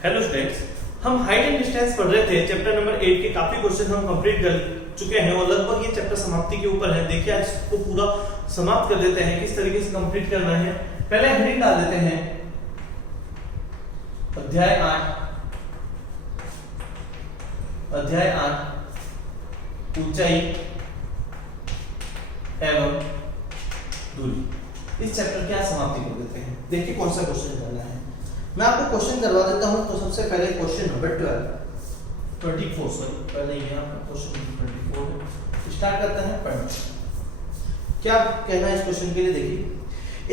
Hello students, हम height and distance पढ़ रहे थे। चैप्टर नंबर 8 के काफी क्वेश्चन हम कंप्लीट कर चुके हैं और लगभग ये चैप्टर समाप्ति के ऊपर है। देखिए आज इसको पूरा समाप्त कर देते हैं, किस तरीके से कंप्लीट करना है। पहले हेडिंग डाल देते हैं अध्याय 8 ऊंचाई एवं दूरी। इस चैप्टर की आज समाप्ति कर देते हैं। देखिए कौन सा क्वेश्चन करना है, मैं आपको क्वेश्चन करवा देता हूं। तो सबसे पहले क्वेश्चन नंबर 24 पहले ये आपका क्वेश्चन 24 स्टार्ट करते हैं पढ़ना। क्या कहना है इस क्वेश्चन के लिए, देखिए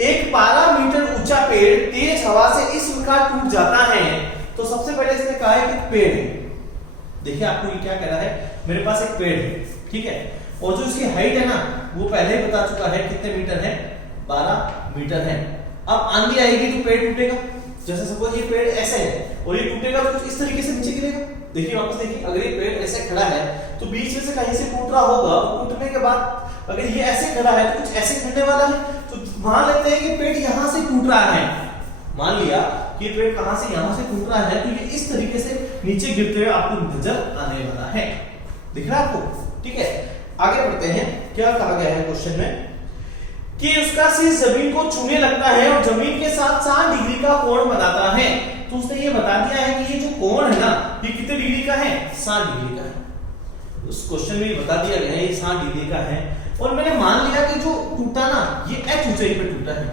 एक 12 मीटर ऊंचा पेड़ तेज हवा से इस प्रकार टूट जाता है। तो सबसे पहले इसने कहा है कि पेड़ है। देखिए आपको ये क्या कह रहा है, मेरे पास एक पेड़ है, ठीक है, और जो इसकी हाइट है ना वो पहले ही बता चुका है कितने मीटर है, 12 मीटर है। अब आंधी आएगी तो पेड़ टूटेगा। जैसे सपोज ये पेड़ ऐसे है और ये टूटेगा तो कुछ इस तरीके से नीचे गिरेगा। देखिए वापस देखिए, अगर ये पेड़ ऐसे खड़ा है तो बीच में से कहीं से टूट रहा होगा, और टूटने के बाद अगर ये ऐसे खड़ा है तो कुछ ऐसे गिरने वाला है। तो मान लेते हैं कि पेड़ यहां से टूट रहा है, मान लिया कि ये पेड़ कहां से, यहां से टूट रहा है, तो ये इस तरीके से नीचे गिरते हुए आपको नजर आने वाला है। दिख रहा है आपको, ठीक है। आगे बढ़ते हैं, क्या कहा गया है क्वेश्चन में कि उसका सिर जमीन को छूने लगता है और जमीन के साथ 60 डिग्री का कोण बनाता है। तो उसने ये बता दिया है कि ये जो कोण है ना ये कितने डिग्री का है, 60 डिग्री का है। उस क्वेश्चन में ये बता दिया गया है ये 60 डिग्री का है। और मैंने मान लिया कि जो टूटा ना ये h ऊंचाई पे टूटा है,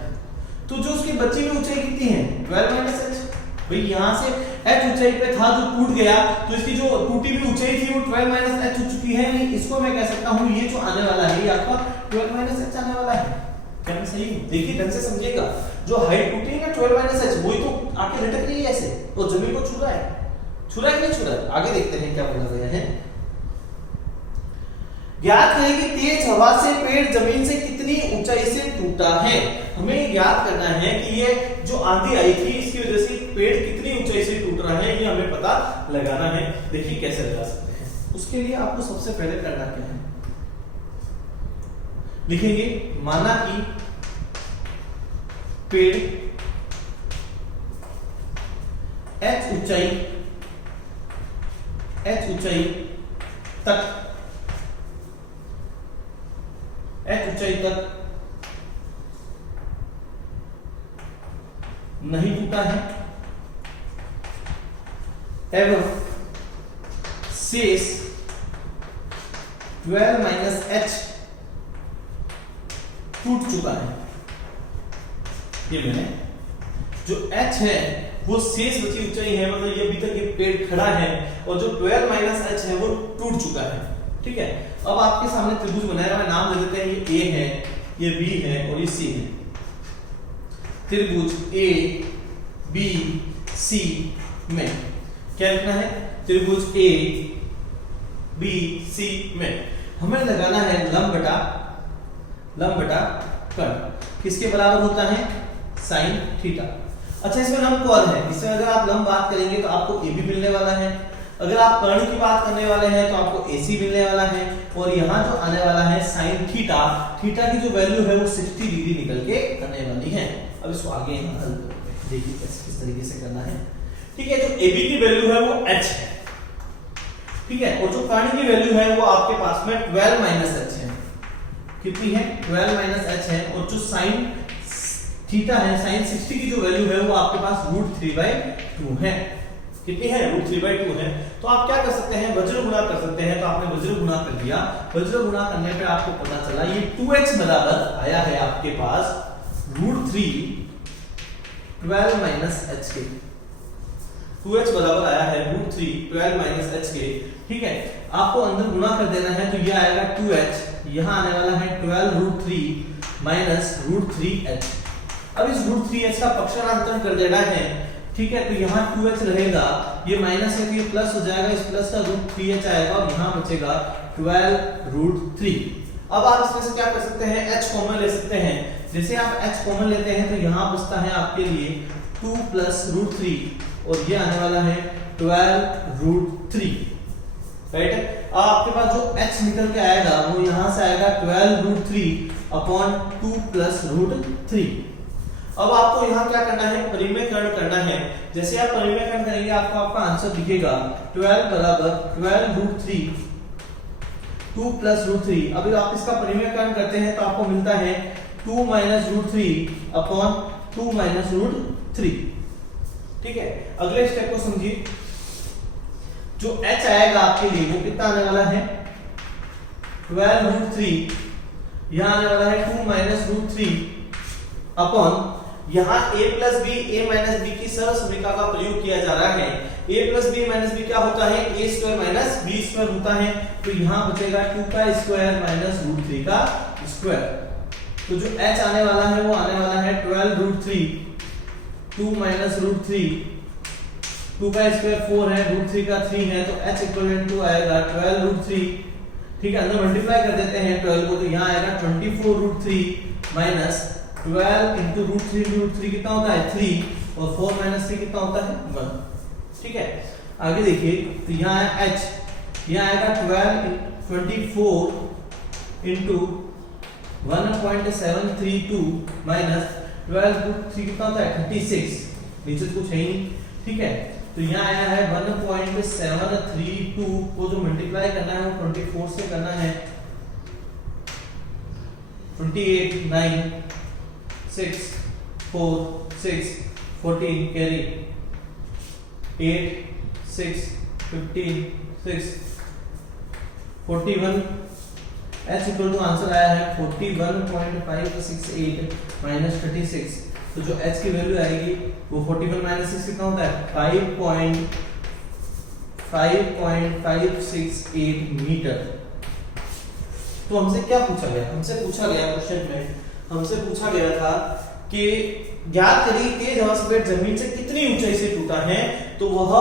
तो जो उसकी बची हुई ऊंचाई कितनी है, 12 - h। भाई यहां से h ऊंचाई पे था जो टूट गया, तो इसकी जो टूटी हुई ऊंचाई थी वो 12 - h हो चुकी है। इसको मैं कह सकता हूं ये जो आने वाला है ये आपका 12 - h आने वाला है। क्या मैं सही हूं? देखिए ढंग से समझिएगा, जो हाइट टूटी है ना 12 - h वही तो आके लटक रही है ऐसे, तो जमीन को छू रहा है कि नहीं छू रहा है। आगे देखते हैं क्या बोला गया है। ज्ञात करें कि तेज हवा से पेड़ जमीन से कितनी ऊंचाई से टूटा है। हमें ज्ञात करना है कि ये जो आंधी आई थी इसकी वजह से पेड़ कितनी ऊंचाई से टूट रहा है, ये हमें पता लगाना है। देखिए कैसे लगा सकते हैं। उसके लिए आपको सबसे पहले करना क्या है, लिखेंगे माना कि पेड़ h ऊंचाई तक नहीं टूटा है एवं शेष 12 - h टूट चुका है। ये मैंने जो h है वो शेष बची ऊंचाई है, मतलब ये अभी तक ये पेड़ खड़ा है, और जो 12 - h है वो टूट चुका है, ठीक है। अब आपके सामने त्रिभुज बनाया, मैं नाम दे देते हैं, ये A है, ये B है और ये C है। त्रिभुज A B C में क्या लिखना है, त्रिभुज A B C में हमें लगाना है लंब बटा कर्ण। किसके बराबर होता है, साइन थीटा। अच्छा इसमें लंब कौन है, इसमें अगर आप लंब बात करेंगे तो आपको AB मिलने वाला है, अगर आप कर्ण की बात करने वाले हैं तो आपको AC मिलने वाला है, और यहाँ जो आने वाला है साइन थीटा की जो वैल्यू है वो 60 डिग्री निकल के आने वाली है। अब इसको आगे हल देखिए किस तरीके से करना है, ठीक है। जो AB की वैल्यू है वो h है, ठीक है, और जो कर्ण की वैल्यू है वो आपके पास में 12 - h है। कितनी है, 12 - h है। और जो साइन थीटा है, साइन 60 की जो वैल्यू है वो आपके पास √3/2 है। कितनी है, √3/2 है। तो आप क्या कर सकते हैं, वज्र गुणा कर सकते हैं। तो आपने वज्र गुणा कर दिया, वज्र गुणा करने पे आपको पता चला ये 2h बराबर आया है आपके पास √3 12 - h के। 2h बराबर आया है √3 12 - h के, ठीक है। आपको अंदर गुणा कर देना है, तो ये आएगा 2h, यहां आने वाला है 12 √3 - √3h। अब इस √3h का पक्षांतरण कर देना है, ठीक है। तो यहाँ 2h रहेगा, ये माइनस है तो ये प्लस हो जाएगा, इस प्लस का √3h आएगा और यहाँ बचेगा 12√3। अब आप इसमें से क्या कर सकते हैं, h कॉमन ले सकते हैं। जैसे आप h कॉमन लेते हैं तो यहाँ बचता है आपके लिए 2 + √3 और ये आने वाला है 12√3, राइट। आपके पास जो h निकल के आएगा वो यहाँ से आएगा 12√3/2 + √3। अब आपको यहाँ क्या करना है, परिमेयकरण करना है। जैसे आप परिमेयकरण करेंगे आपको आपका आंसर दिखेगा 12 बराबर 12√3 2 प्लस √3। अभी आप इसका परिमेयकरण करते हैं तो आपको मिलता है 2 माइनस √3 अपॉन 2 माइनस √3। ठीक है, अगले स्टेप को समझिए। जो h आएगा आपके लिए वो कितना आने वाला है 12√3, यहां आने वाला है 2 माइनस √3 अपॉन यहां a plus b a minus b की सरल समीकरण का प्रयोग किया जा रहा है। a plus b minus b क्या होता है a square minus b square होता है, तो यहां बचेगा 2 का स्क्वायर माइनस √3 का स्क्वायर। तो जो h आने वाला है वो आने वाला है 12√3 2 माइनस √3, 2 का स्क्वायर 4 है, √3 का 3 है, तो h इक्विवेलेंट टू आएगा 12√3। ठीक है, अंदर मल्टीप्लाई कर देते हैं 12 को, तो यहां आएगा 24√3 माइनस 12 into √3 कितना होता है 3 और 4 माइनस 3 कितना होता है 1। ठीक है, आगे देखिए, तो यहाँ है h, यहाँ आएगा 24 into 1.732 माइनस 12√3 कितना होता है 36, नीचे कुछ है ही नहीं। ठीक है, तो यहाँ आया है 1.732 को जो मल्टीप्लाई करना है वो 24 से करना है, 28 9 6 4 6 14 carry 8 6 15 6 41। h equal to answer आया है 41.568 माइनस 36। तो जो h की वैल्यू आएगी वो 41 माइनस 6 कितना होता है 5.568 मीटर। तो हमसे क्या पूछा गया, हमसे पूछा गया क्वेश्चन में, हमसे पूछा गया था कि ज्ञात करिए तेज हवा से जमीन से कितनी ऊंचाई से टूटा है, तो वह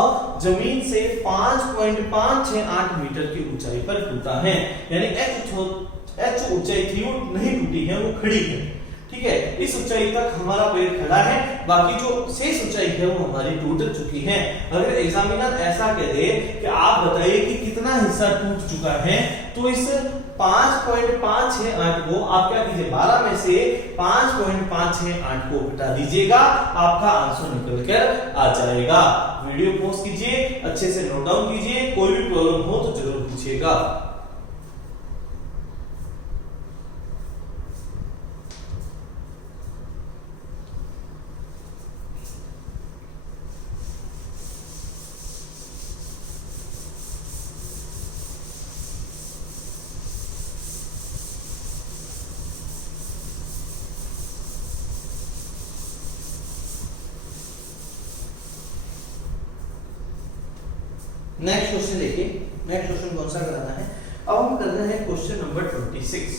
जमीन से 5.568 मीटर की ऊंचाई पर टूटा है। यानी h ऊंचाई थी वो नहीं टूटी है, वो खड़ी है। ठीक है, इस ऊंचाई तक हमारा पेड़ खड़ा है, बाकी जो शेष ऊंचाई है वो हमारी टूट चुकी है। अगर एग्जामिनर ऐसा कह दे कि आप बताइए कि कितना हिस्सा टूट चुका है, तो इस 5.568 को आप क्या कीजिए 12 में से 5.568 को घटा दीजिएगा, आपका आंसर निकल कर आ जाएगा। वीडियो पॉज कीजिए, अच्छे से नोट डाउन कीजिए, कोई भी प्रॉब्लम हो तो जरूर पूछिएगा। नेक्स्ट क्वेश्चन देखिए, नेक्स्ट क्वेश्चन कौन सा कराना है, अब हम करना है क्वेश्चन नंबर 26।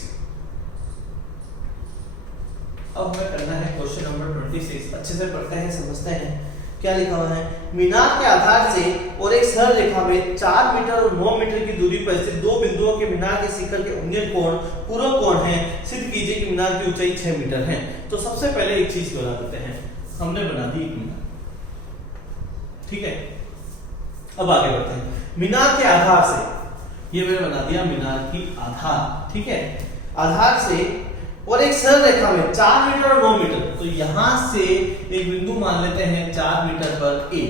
अब हमें करना है क्वेश्चन नंबर 26। अच्छे से पढ़ते हैं, समझते हैं क्या लिखा हुआ है। मीनार के आधार से और एक सरल रेखा में 4 मीटर और 9 मीटर की दूरी पर स्थित दो बिंदुओं के मीनार के शिखर के उन्नयन कोण पूरक कोण है। सिद्ध कीजिए कि मीनार की ऊंचाई 6 मीटर है। तो सबसे पहले एक चीज बना देते हैं, हमने बना दी एक मीनार। ठीक है, अब आगे बढ़ते हैं। मीनार के आधार से, ये मैंने बना दिया मीनार की आधार। ठीक है, आधार से और एक सरल रेखा में 4 मीटर और 9 मीटर, तो यहां से एक बिंदु मान लेते हैं 4 मीटर पर A,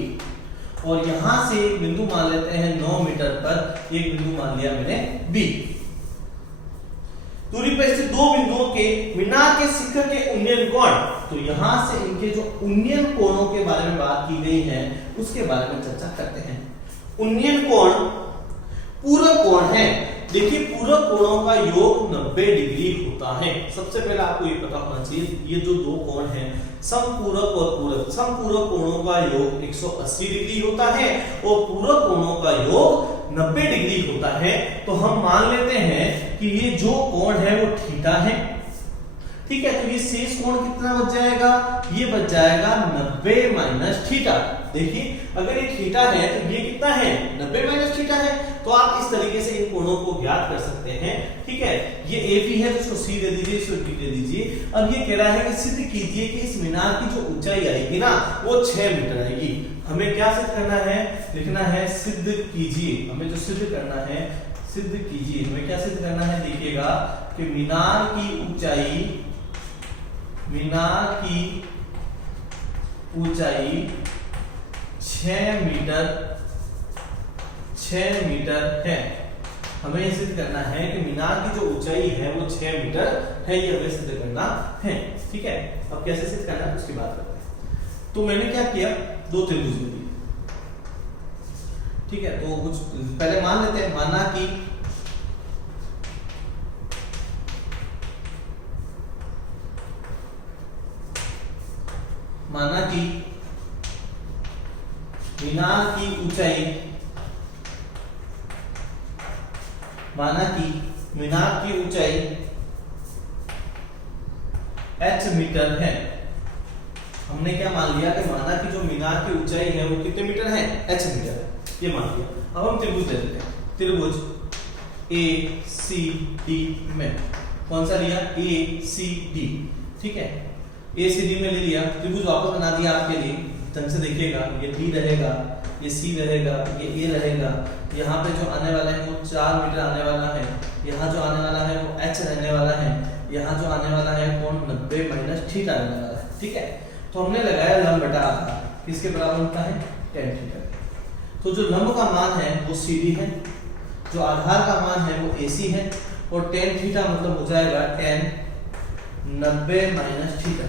और यहां से एक बिंदु मान लेते हैं 9 मीटर पर, एक बिंदु मान लिया मैंने B। दूरी पर स्थित दो बिंदुओं के मीनार के शिखर के उन्नयन कोण, तो यहां से इनके जो उन्नयन कोणों के बारे में बात की गई है उसके बारे में चर्चा करते हैं। उन्नयन कोण पूरक कोण है। देखिए, पूरक कोणों का योग 90 डिग्री होता है। सबसे पहले आपको ये पता होना चाहिए, ये जो दो कोण हैं समपूरक और पूरक, समपूरक कोणों का योग 180 डिग्री होता है और पूरक कोणों का योग 90 डिग्री होता है। तो हम मान लेते हैं कि ये जो कोण है वो थीटा है। ठीक है, तो ये शेष कोण कितना बच जाएगा, ये बच जाएगा 90 माइनस थीटा। देखिए, अगर ये थीटा है तो ये कितना है 90 माइनस थीटा है। तो आप इस तरीके से इन कोणों को ज्ञात कर सकते हैं। ठीक है, ये AP है तो इसको C दे दीजिए, इसको D दे दीजिए। अब ये कह रहा है कि सिद्ध कीजिए कि इस मीनार की जो ऊंचाई आएगी ना वो 6 मीटर आएगी। हमें क्या सिद्ध करना है, लिखना है सिद्ध कीजिए। हमें जो सिद्ध करना है, सिद्ध कीजिए, हमें क्या सिद्ध करना है, देखिएगा कि मीनार की ऊंचाई, मीनार की ऊंचाई 6 मीटर है। हमें ये सिद्ध करना है कि मीनार की जो ऊंचाई है वो 6 मीटर है, ये हमें सिद्ध करना है। ठीक है, अब कैसे सिद्ध करना है उसकी बात करते हैं। तो मैंने क्या किया, दो त्रिभुज ले लिए। ठीक है, तो कुछ पहले मान लेते हैं, माना कि मीनार की ऊंचाई, h मीटर है। हमने क्या मान लिया कि माना कि जो मीनार की ऊंचाई है वो कितने मीटर है, h मीटर है, ये मान लिया। अब हम त्रिभुज ले लेते हैं, त्रिभुज ACD में कौन सा लिया, ACD। ठीक है, ACD में ले लिया, त्रिभुज वापस बना दिया आपके लिए। ढंग से देखिएगा, ये D रहेगा, ये C रहेगा, ये A रहेगा। यहाँ पे जो आने वाला है वो 4 मीटर आने वाला है, यहाँ जो आने वाला है वो h रहने वाला है, यहाँ जो आने वाला है कोण 90 माइनस थीटा आने वाला है। ठीक है, तो हमने लगाया लंब बटा आधार, किसके बराबर होता है, tan थीटा। तो जो लंब का मान है वो CD है, जो आधार का मान है वो AC है, और tan थीटा मतलब हो जाएगा tan 90 माइनस थीटा।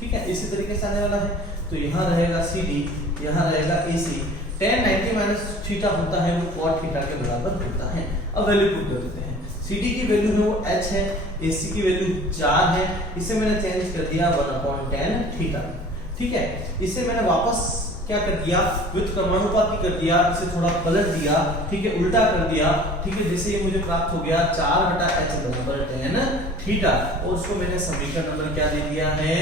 ठीक है, इसी तरीके से आने वाला है। तो यहाँ रहेगा CD, यहाँ रहेगा AC। tan 90 माइनस थीटा होता है वो cot थीटा के बराबर होता है। अब वैल्यू पुट कर देते हैं। CD की वैल्यू है वो h है, AC की वैल्यू 4 है, इसे मैंने चेंज कर दिया 1/tan थीटा। ठीक है, इसे मैंने वापस क्या कर दिया, व्युत्क्रमानुपाती कर दिया, इसे थोड़ा पलट दिया। ठीक है, उल्टा कर दिया। ठीक है, जैसे ये मुझे प्राप्त हो गया 4/h बराबर tan थीटा, और उसको मैंने समीकरण नंबर क्या दे दिया है,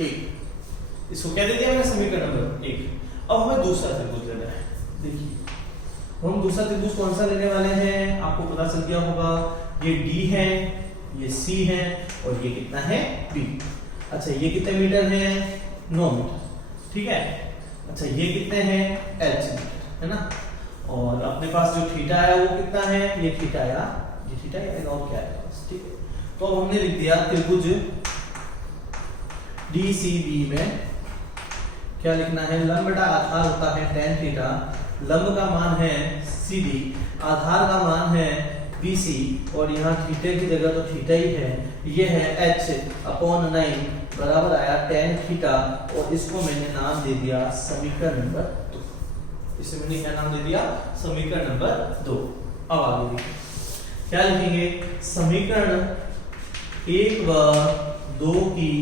1। इसको क्या दे दिया मैंने, समीकरण नंबर 1। अब हमें दूसरा त्रिभुज लेना है। देखिए, हम दूसरा त्रिभुज कौन सा लेने वाले हैं, आपको पता चल गया होगा, ये D है, ये C है, और ये कितना है, B। अच्छा, ये कितने मीटर है, 9 मीटर। ठीक है, अच्छा ये कितने हैं, h मीटर, है ना। और अपने पास जो थीटा है वो कितना है, ये थीटा आया, ये थीटा आएगा, और क्या आएगा। ठीक है, तो अब हमने लिख दिया त्रिभुज DCB में क्या लिखना है, लंब बटा आधार होता है tan थीटा, लंब का मान है CD, आधार का मान है BC, और यहाँ थीटे की जगह तो थीटा ही है, ये है h/9 बराबर आया tan थीटा, और इसको मैंने नाम दे दिया समीकरण नंबर 2। इसे मैंने क्या नाम दे दिया, समीकरण नंबर 2। अब आगे देखिए क्या लिखेंगे, समीकरण 1 व 2 की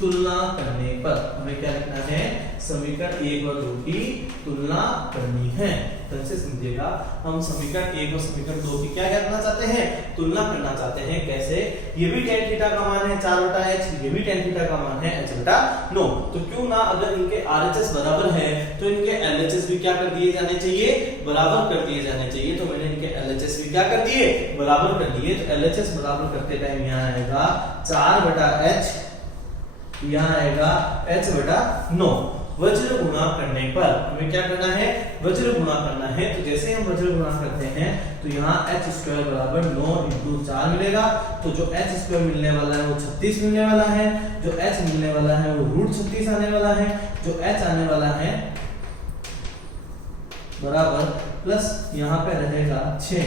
तुलना करने पर हमें क्या लिखना है, समीकरण 1 व 2 की तुलना करनी है। ढंग से समझिएगा, हम समीकरण 1 और समीकरण 2 की क्या करना चाहते हैं, तुलना करना चाहते हैं। कैसे, ये भी tan थीटा का मान है 4/h, ये भी tan थीटा का मान है h/9। तो क्यों ना, अगर इनके RHS बराबर है तो इनके LHS भी क्या कर दिए जाने चाहिए, बराबर कर दिए जाने चाहिए। तो मैंने इनके LHS भी क्या कर दिए, बराबर कर दिए। तो LHS बराबर करते टाइम यहाँ आएगा 4/h, यहाँ आएगा h/9। वज्र गुणा करने पर हमें क्या करना है, वज्र गुणा करना है। तो जैसे हम वज्र गुणा करते हैं तो यहाँ h² बराबर 9 × 4 मिलेगा। तो जो h² मिलने वाला है वो 36 मिलने वाला है, जो h मिलने वाला है वो √36 आने वाला है, जो h आने वाला है बराबर प्लस यहाँ पे रहेगा 6,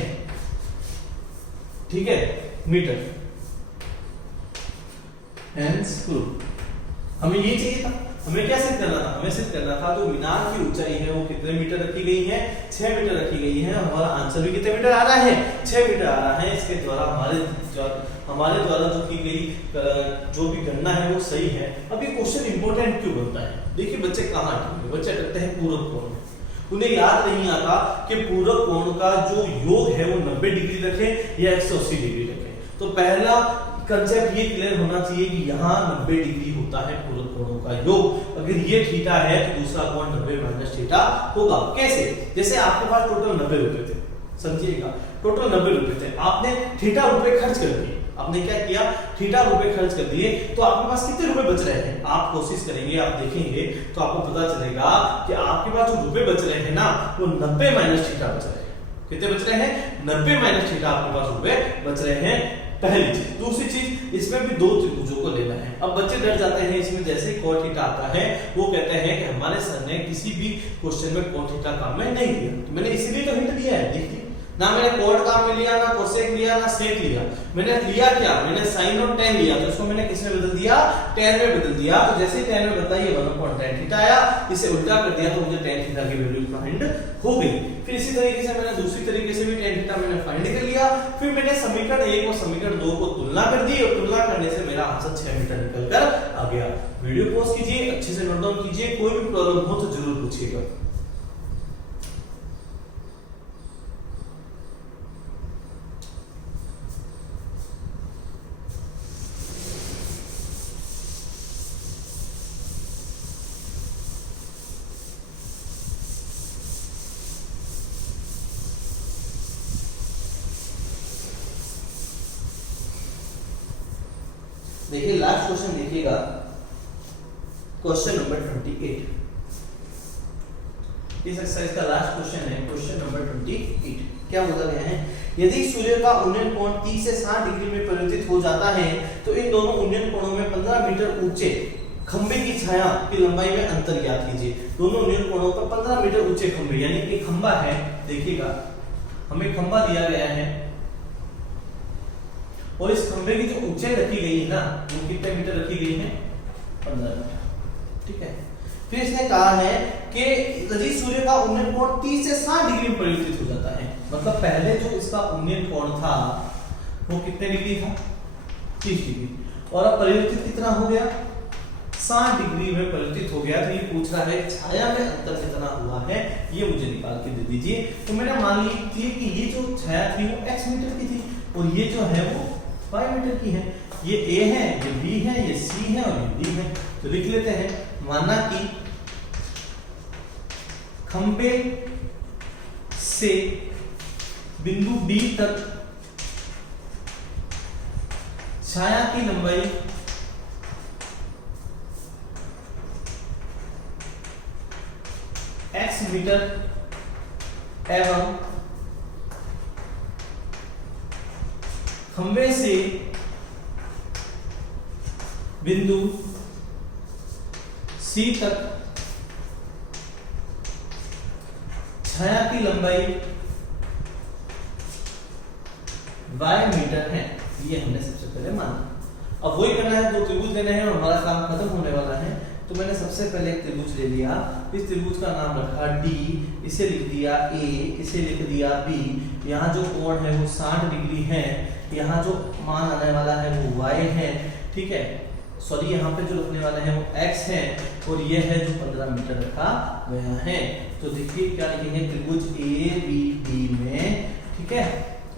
ठीक है, मीटर। Hence proof. हमें ये चाहिए था, हमें क्या सिद्ध करना था, हमें सिद्ध करना था जो मीनार की ऊंचाई है वो कितने मीटर रखी गई है, 6 मीटर रखी गई है। हमारा आंसर भी कितने मीटर आ रहा है, 6 मीटर आ रहा है। इसके द्वारा हमारे द्वारा जो की गई जो भी गणना है वो सही है। अब ये क्वेश्चन इंपॉर्टेंट क्यों बनता है, देखिए बच्चे कहाँ अटके, बच्चे अटकते हैं पूरक कोण में। उन्हें याद नहीं आता कि पूरक कोण का जो योग है वो 90 डिग्री रखें या 180 डिग्री रखें। तो पहला कंसेप्ट ये क्लियर होना चाहिए कि यहाँ 90 डिग्री होता है पूरक कोणों का योग। अगर ये थीटा है तो दूसरा कोण 90 माइनस थीटा होगा। कैसे, जैसे आपके पास टोटल 90 रुपए थे, समझिएगा टोटल 90 रुपए थे, आपने थीटा रुपए खर्च कर दिए। आपने क्या किया, थीटा रुपए खर्च कर दिए, तो आपके पास कितने रुपए बच रहे हैं, आप कोशिश करेंगे, आप देखेंगे तो आपको पता चलेगा कि आपके पास जो रुपए बच रहे हैं ना वो 90 माइनस थीटा बच रहे हैं। कितने बच रहे हैं, 90 माइनस थीटा आपके पास रुपए बच रहे हैं। पहली चीज। दूसरी चीज, इसमें भी दो त्रिभुजों को लेना है। अब बच्चे डर जाते हैं इसमें, जैसे cot थीटा आता है वो कहते हैं कि हमारे सर ने किसी भी क्वेश्चन में cot थीटा काम में नहीं लिया। तो मैंने इसीलिए तो हिंट दिया है, देखिए ना मैंने cot काम में लिया, ना cosec लिया, ना sec लिया। मैंने लिया क्या, मैंने sin और tan लिया, तो इसको मैंने किस में बदल दिया, tan में बदल दिया। तो जैसे ही tan में बदला, ये 1/tan थीटा आया, इसे उल्टा कर दिया तो मुझे tan थीटा की वैल्यू फाइंड हो गई। फिर इसी तरीके से मैंने दूसरी तरीके से भी tan थीटा मैंने फाइंड कर लिया। फिर मैंने समीकरण 1 और समीकरण 2 को तुलना कर दी, और तुलना करने से मेरा आंसर 6 मीटर निकल कर आ गया। वीडियो पॉज कीजिए, अच्छे से नोट डाउन कीजिए, कोई भी प्रॉब्लम हो तो जरूर पूछिएगा। देखिए लास्ट क्वेश्चन देखिएगा, क्वेश्चन नंबर 28। इस एक्सरसाइज का लास्ट क्वेश्चन है, क्वेश्चन नंबर 28। क्या बोला गया है, यदि सूर्य का उन्नयन कोण 30 से 60 डिग्री में परिवर्तित हो जाता है तो इन दोनों उन्नयन कोणों में 15 मीटर ऊंचे खंबे की छाया की लंबाई में अंतर ज्ञात कीजिए। दोनों उन्नयन कोणों पर 15 मीटर ऊंचे खंबे, यानी एक खंबा है, देखिएगा हमें खंबा दिया गया है और इस खंबे की जो ऊंचाई रखी गई है ना, वो कितने मीटर रखी गई है, 15 मीटर। ठीक है, फिर इसने कहा है कि यदि सूर्य का उन्नयन कोण 30 से 60 डिग्री में परिवर्तित हो जाता है, मतलब पहले जो इसका उन्नयन कोण था वो कितने डिग्री था, 30 डिग्री, और अब परिवर्तित कितना हो गया, 60 डिग्री में परिवर्तित हो गया। तो ये पूछ रहा है छाया में अंतर कितना हुआ है, ये मुझे निकाल के दे दीजिए। तो मैंने मान ली थी कि ये जो छाया थी वो x मीटर की थी और ये जो है वो y मीटर की है। ये a है, ये b है, ये c है और ये d है। तो लिख लेते हैं, माना कि खंबे से बिंदु D तक छाया की लंबाई x मीटर एवं खंबे से बिंदु C तक छाया की लंबाई y मीटर है। ये हमने सबसे पहले माना। अब वही करना है, दो त्रिभुज लेने हैं और हमारा काम खत्म होने वाला है। तो मैंने सबसे पहले एक त्रिभुज ले लिया, इस त्रिभुज का नाम रखा D, इसे लिख दिया A, इसे लिख दिया B। यहाँ जो कोण है वो 60 डिग्री है, यहाँ जो मान आने वाला है वो y है। ठीक है, सॉरी यहाँ पे जो रखने वाला है वो x है और ये है जो 15 मीटर रखा गया है। तो देखिए क्या लिखेंगे, त्रिभुज ABD में, ठीक है,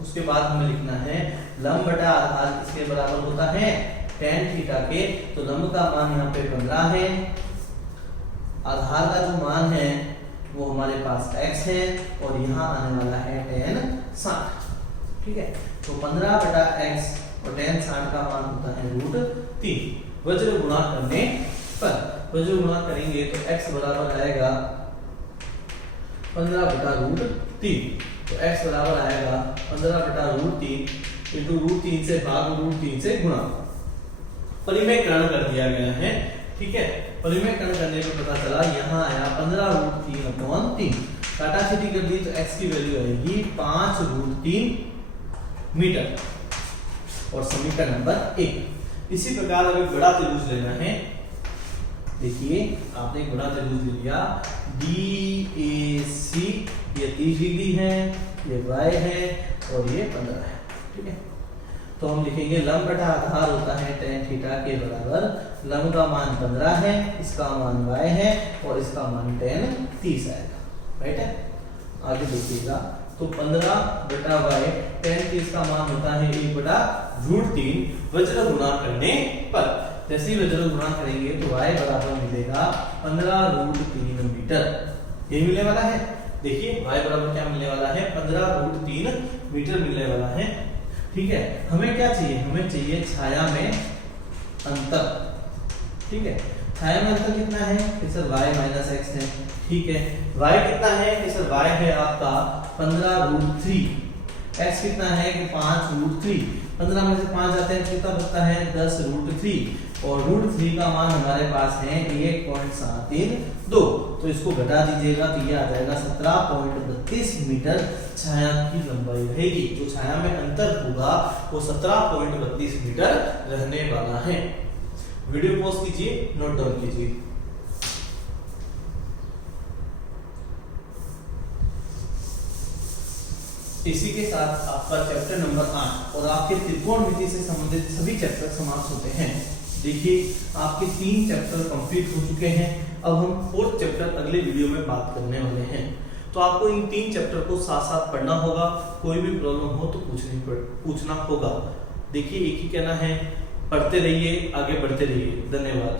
उसके बाद हमें लिखना है लंब बटा आधार किसके बराबर होता है, tan थीटा के। तो लंब का मान यहाँ पे 15 है, आधार का जो मान है वो हमारे पास x है और यहाँ आने वाला है tan 60। ठीक है, तो 15 बटा x और tan 60 का मान होता है √3। वज्र गुणा करने पर, वज्र गुणा करेंगे तो x बराबर आएगा 15 बटा √3। तो x बराबर आएगा 15 बटा √3 इंटू √3 से भाग √3 से गुणा। परिमेयकरण कर दिया गया है। ठीक है, परिमेयकरण करने पे पता चला यहाँ आया 15√3/3। काटाछेटी कर दी तो x की वैल्यू आएगी 5√3 मीटर। और समीकरण नंबर 1। इसी प्रकार अगर बड़ा त्रिभुज लेना है, देखिए आपने एक बड़ा त्रिभुज ले लिया DAC, ये 30 डिग्री है, ये y है और ये 15 है। ठीक है, तो हम लिखेंगे लंब बटा आधार होता है tan थीटा के बराबर, लंब का मान 15 है, इसका मान y है और इसका मान tan 30 आएगा। राइट है, आगे देखिएगा तो 15 बटा y tan 30 का मान होता है 1 बटा √3 वज्र गुणा करने पर। जैसे ही वज्र गुणा करेंगे तो y बराबर मिलेगा 15√3 मीटर। ये मिलने वाला है, देखिए y बराबर क्या मिलने वाला है, 15√3 मीटर मिलने वाला है। ठीक है, हमें क्या चाहिए, हमें चाहिए छाया में अंतर। ठीक है, छाया में अंतर कितना है कि सर y माइनस x है। ठीक है, y कितना है कि सर y है आपका 15√3 x कितना है कि 5√3, 15 में से 5 जाते हैं कितना बचता है 10√3 और √3 का मान हमारे पास है 1.732, तो इसको घटा दीजिएगा तो ये आ जाएगा 17.32 मीटर छाया की लंबाई रहेगी। जो छाया में अंतर होगा वो 17.32 मीटर रहने वाला है। वीडियो पॉज कीजिए, नोट डाउन कीजिए। इसी के साथ आपका चैप्टर नंबर 8 और आपके त्रिकोणमिति से संबंधित सभी चैप्टर समाप्त होते हैं। देखिए आपके 3 चैप्टर कंप्लीट हो चुके हैं। अब हम 4th चैप्टर अगले वीडियो में बात करने वाले हैं। तो आपको इन 3 चैप्टर को साथ साथ पढ़ना होगा। कोई भी प्रॉब्लम हो तो पूछना होगा। देखिए एक ही कहना है, पढ़ते रहिए, आगे बढ़ते रहिए। धन्यवाद।